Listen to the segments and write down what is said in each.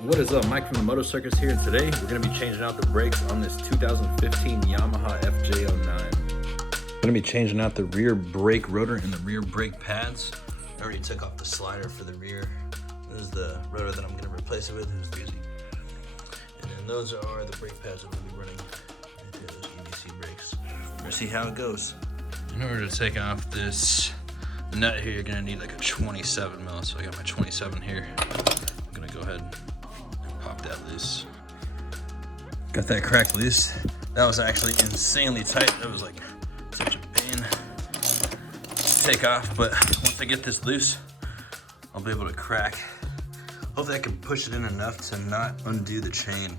What is up, Mike from the Moto Circus here, and today we're going to be changing out the brakes on this 2015 Yamaha FJ-09. Going to be changing out the rear brake rotor and the rear brake pads. I already took off the slider for the rear. This is the rotor that I'm going to replace it with. It's easy. And then those are the brake pads that we'll be running into those EBC brakes. We're going to see how it goes. In order to take off this nut here, you're going to need like a 27 mil. So I got my 27 here. I'm going to go ahead and pop that loose. Got that cracked loose. That was actually insanely tight. That was like such a pain to take off, but once I get this loose, I'll be able to crack. Hopefully I can push it in enough to not undo the chain.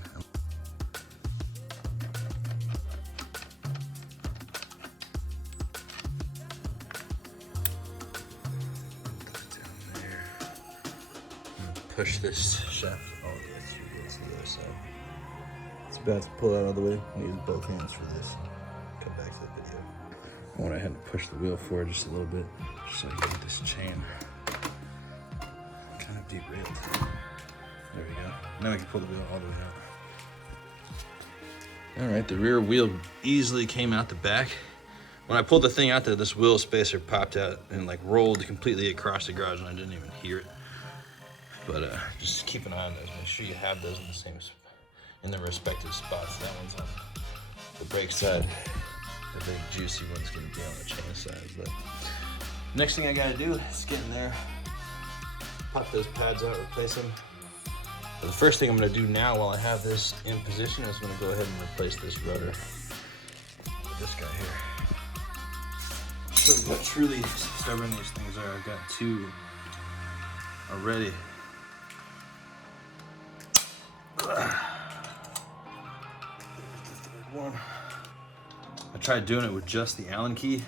Push this shaft all the way through to the other side. It's about to pull out all the way. I use both hands for this. Come back to the video. I went ahead and push the wheel forward just a little bit, just so I can get this chain kind of derailed. There we go. Now we can pull the wheel all the way out. All right, the rear wheel easily came out the back. When I pulled the thing out there, this wheel spacer popped out and like rolled completely across the garage, and I didn't even hear it. But just keep an eye on those. Make sure you have those in the respective spots. That one's on the brake side. The big juicy one's gonna be on the chain side. But next thing I gotta do is get in there, pop those pads out, replace them. But the first thing I'm gonna do now while I have this in position is I'm gonna go ahead and replace this rotor with this guy here. So how truly stubborn these things are. I've got two already. I tried doing it with just the Allen key.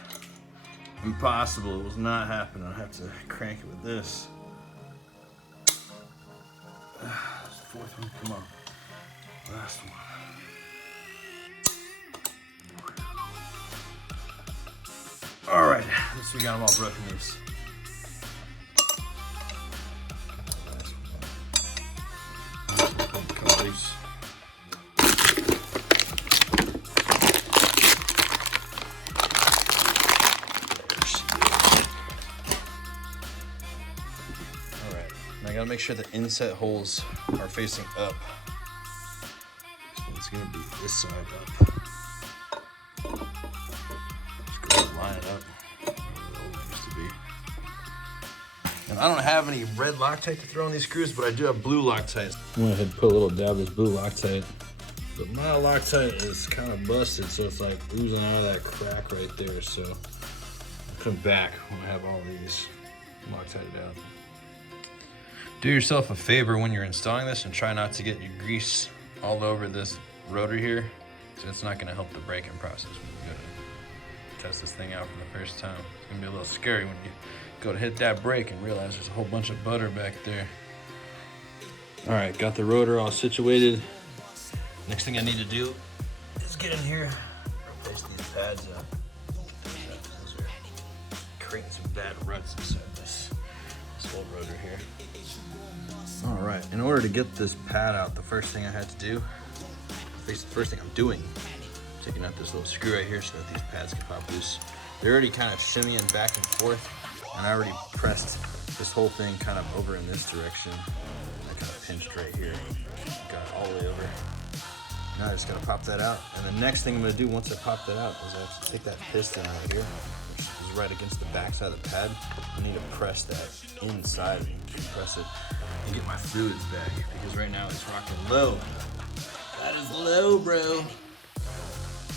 Impossible, it was not happening. I have to crank it with this. This fourth one, come on. Last one. All right, let's see, we got them all broken loose. Loose. Alright, now I gotta make sure the inset holes are facing up. So it's gonna be this side up. Just go ahead and line it up where it used to be. And I don't have any red Loctite to throw on these screws, but I do have blue Loctite. I'm gonna go ahead and put a little dab of this blue Loctite. But my Loctite is kind of busted, so it's like oozing out of that crack right there. So I'll come back when I have all these Loctited out. Do yourself a favor when you're installing this and try not to get your grease all over this rotor here, so it's not gonna help the braking process when you go to test this thing out for the first time. It's gonna be a little scary when you go to hit that brake and realize there's a whole bunch of butter back there. All right, got the rotor all situated. Next thing I need to do is get in here, replace these pads up. Those are creating some bad ruts inside this whole rotor here. All right, in order to get this pad out, the first thing I had to do, at least the first thing I'm doing, taking out this little screw right here so that these pads can pop loose. They're already kind of shimmying back and forth, and I already pressed this whole thing kind of over in this direction. I kind of pinched right here, got it all the way over. Now I just gotta pop that out. And the next thing I'm gonna do once I pop that out is I have to take that piston right here, which is right against the back side of the pad. I need to press that inside and compress it and get my fluids back, because right now it's rocking low. That is low, bro.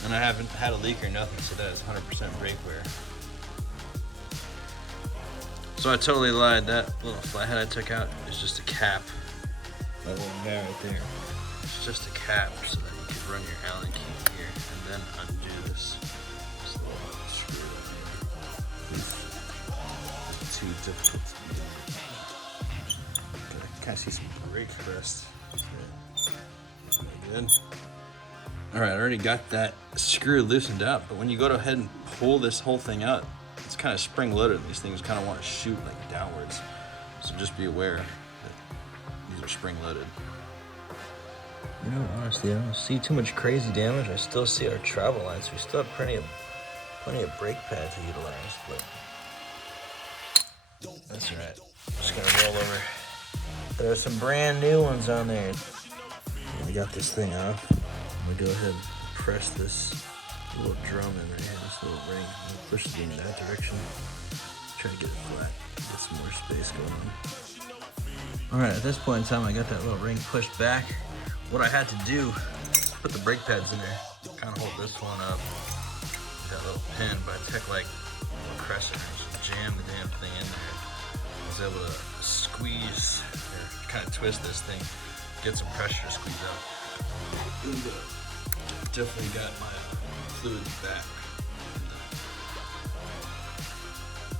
And I haven't had a leak or nothing, so that is 100% brake wear. So I totally lied. That little flathead I took out is just a cap. That little guy right there. It's just a cap so that you can run your Allen key here and then undo this little screw right here. It's too difficult to do. Okay, I kind of see some brake rust. Good. All right, I already got that screw loosened up, but when you go ahead and pull this whole thing out, it's kind of spring loaded. These things kind of want to shoot like downwards. So just be aware that these are spring loaded. You know, honestly, I don't see too much crazy damage. I still see our travel lines. We still have plenty of brake pads to utilize, but that's all right. Just gonna roll over. There's some brand new ones on there. We got this thing off. I'm gonna go ahead and press this little drum in right here, this little ring. Push it in that direction. Try to get it flat, get some more space going on. All right, at this point in time, I got that little ring pushed back. What I had to do, put the brake pads in there, kind of hold this one up, that little pin, but I took like a crescent and just jammed the damn thing in there. I was able to squeeze, or kind of twist this thing, get some pressure to squeeze out. And, definitely got my fluids back.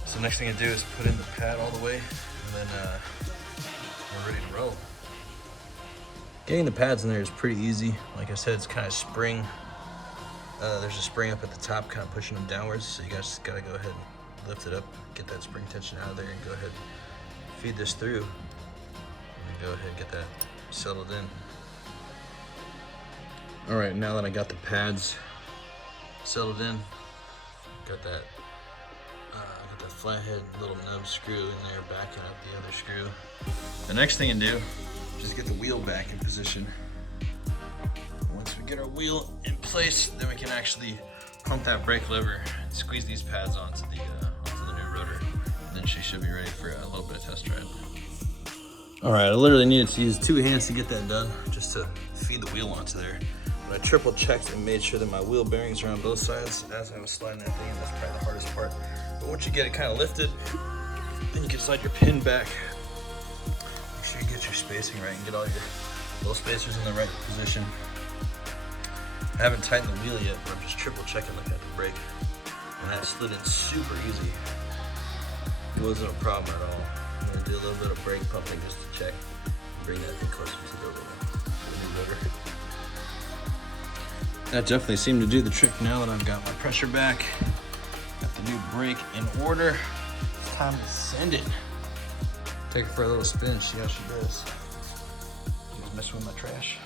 So next thing I do is put in the pad all the way, and then we're ready to roll. Getting the pads in there is pretty easy. Like I said, it's kind of spring. There's a spring up at the top, kind of pushing them downwards. So you guys gotta go ahead and lift it up, get that spring tension out of there, and go ahead and feed this through. And go ahead and get that settled in. All right, now that I got the pads settled in, got that flathead little nub screw in there, backing up the other screw. The next thing to do is just get the wheel back in position. Once we get our wheel in place, then we can actually pump that brake lever and squeeze these pads onto the new rotor. And then she should be ready for a little bit of test ride. All right, I literally needed to use 2 hands to get that done, just to feed the wheel onto there. But I triple checked and made sure that my wheel bearings are on both sides as I was sliding that thing in. That's probably the hardest part. But once you get it kind of lifted, then you can slide your pin back. Make sure you get your spacing right and get all your little spacers in the right position. I haven't tightened the wheel yet, but I'm just triple checking like I can brake. And that slid in super easy. It wasn't a problem at all. I'm gonna do a little bit of brake pumping just to check. Bring that thing closer to the new rotor. That definitely seemed to do the trick now that I've got my pressure back. Got the new brake in order. It's time to send it. Take her for a little spin, see how she does. She's messing with my trash.